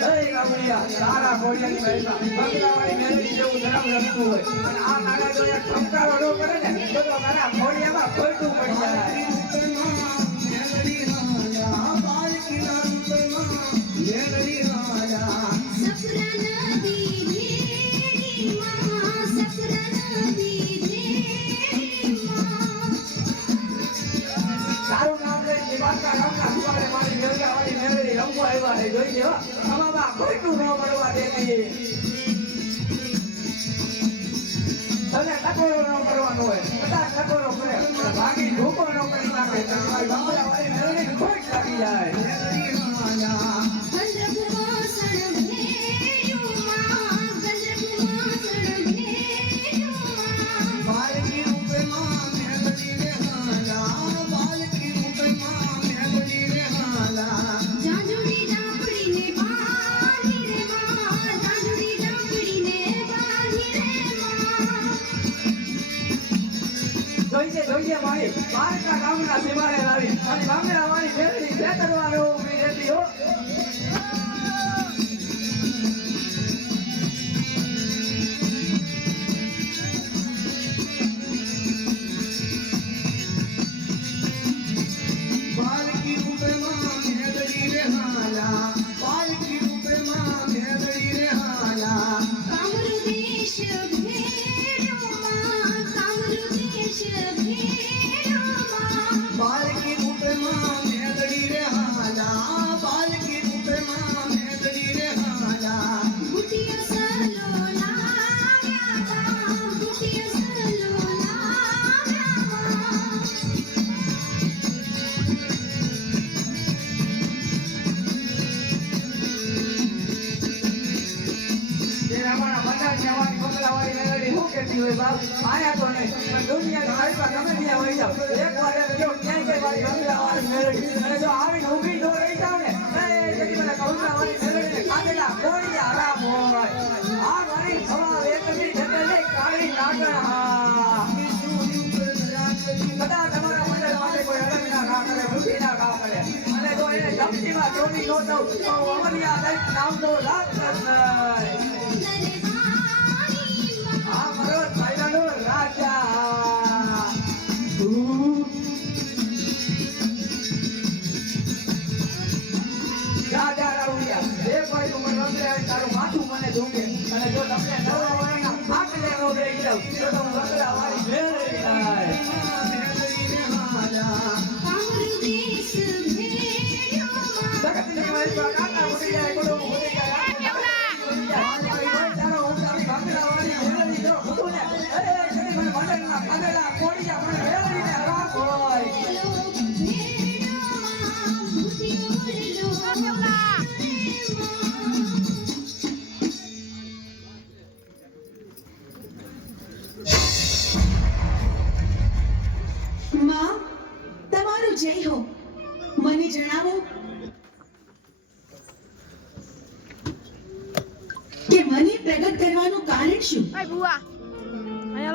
તારા ઘોડિયાની મહેલમાં બંગલાવાળી મેલડી જેવું ધરામ રમતું હોય અને આ નાના જો એક ઠપકારો ન કરે ને તો તારા ઘોડિયામાં ખોટું પડી જાય. તારું નામ લઈ જીવાકા ગામના સુવાડે મારી મેલડીવાળી મેલડી રમવા આવ્યા છે જોઈ લે આમાં ખોટું ન મળવા દેતી. તને ટકોરો ન કરવાનો હોય બધા ટકોરો કરે ભાગી ધોકો ન કરી નાખે તમારી બંગલાવાળી મેલડી ખોટ લાગી જાય. જોઈએ મારી મારકા ગામના સીમાડે લાવી અને ગામડાવાળી મેલડી ખેતરવા ઊભી રહેતી હો. આયા તો નહીં પણ દુનિયાની હાઈપા તમે ત્યાં વહી જાવ એક વાર જો ક્યાંય કઈ વાળી બંગલાવાળી મેલડી અને જો આવીને ઊભી જો રહી જાવ ને જતી મને બંગલાવાળી મેલડીને ખાધેલા કોઈ આરામ હોય. આ મારી સવાલ એકની જતે કાળી નાગણ હા બધા તમારા મંડળ માટે કોઈ અલગ ના ઘા કરે રૂપી ના ઘા કરે અને જો એને ધમકીમાં ચોરી ન દઉં તો અમરિયા દૈત નામ તો લાગ તારું માથું મને ધૂકે અને જો તમને નવરા વાળીના ભાગ લેવો બેસી જાવ તો તમે બંગલા વાળી મેળવી જાય. જગતની મારી પર કાકા ઉડી જાય કોડો ઉડી જાય તારો ઉડાવી બંગલા વાળી મેળવી જો હું ને કદી મને મંડળના ખાધેલા કોડિયા મને મેળવીને રાખ હોય. જય હો મને જણાવો કે મને પ્રગટ કરવાનું કારણ શું?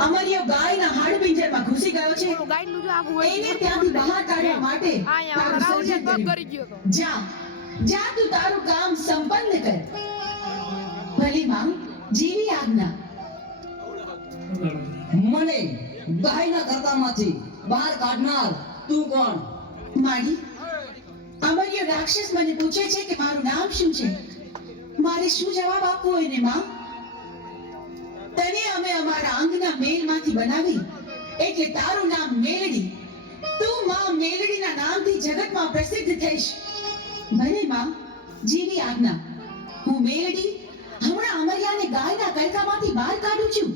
અમારી ગાયના હાડપિંજરમાં ઘૂસી ગયો છે એને ત્યાંથી બહાર કાઢવા માટે જા જા તું તારું કામ સંપન્ન કર. ભલે માં જીવી આજ્ઞા. મને ગાયના કરતામાંથી બહાર કાઢનાર તું કોણ? માડી અમર્ય રાક્ષસ મને પૂછે છે કે મારું નામ શું છે. મારે શું જવાબ આપવો એને માં? તને અમે અમારા અંગના મેલમાંથી બનાવી એટલે તારું નામ મેલડી. તું માં મેલડીના નામથી જગતમાં પ્રસિદ્ધ થઈશ. ભલે માં જીવી આજ્ઞા. હું મેલડી હમણાં અમર્યાને ગાયના કડકામાંથી બહાર કાઢું છું.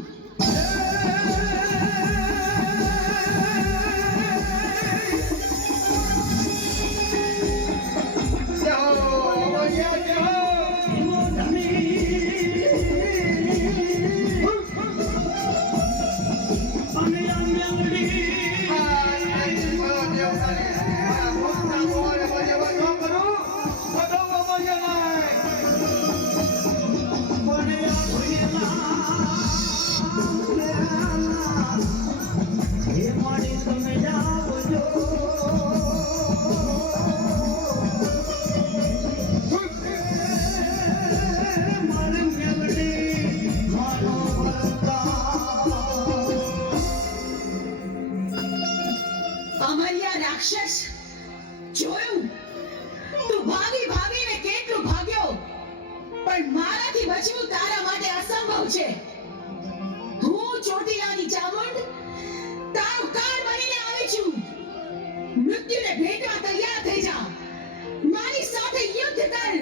પણ મારાથી બચવું તારા માટે અસંભવ છે. હું ચોટીલાની ચામુંડ તારો કાળ બનીને આવી છું. મૃત્યુને ભેટવા તૈયાર થઈ જા. મારી સાથે યુદ્ધ કર.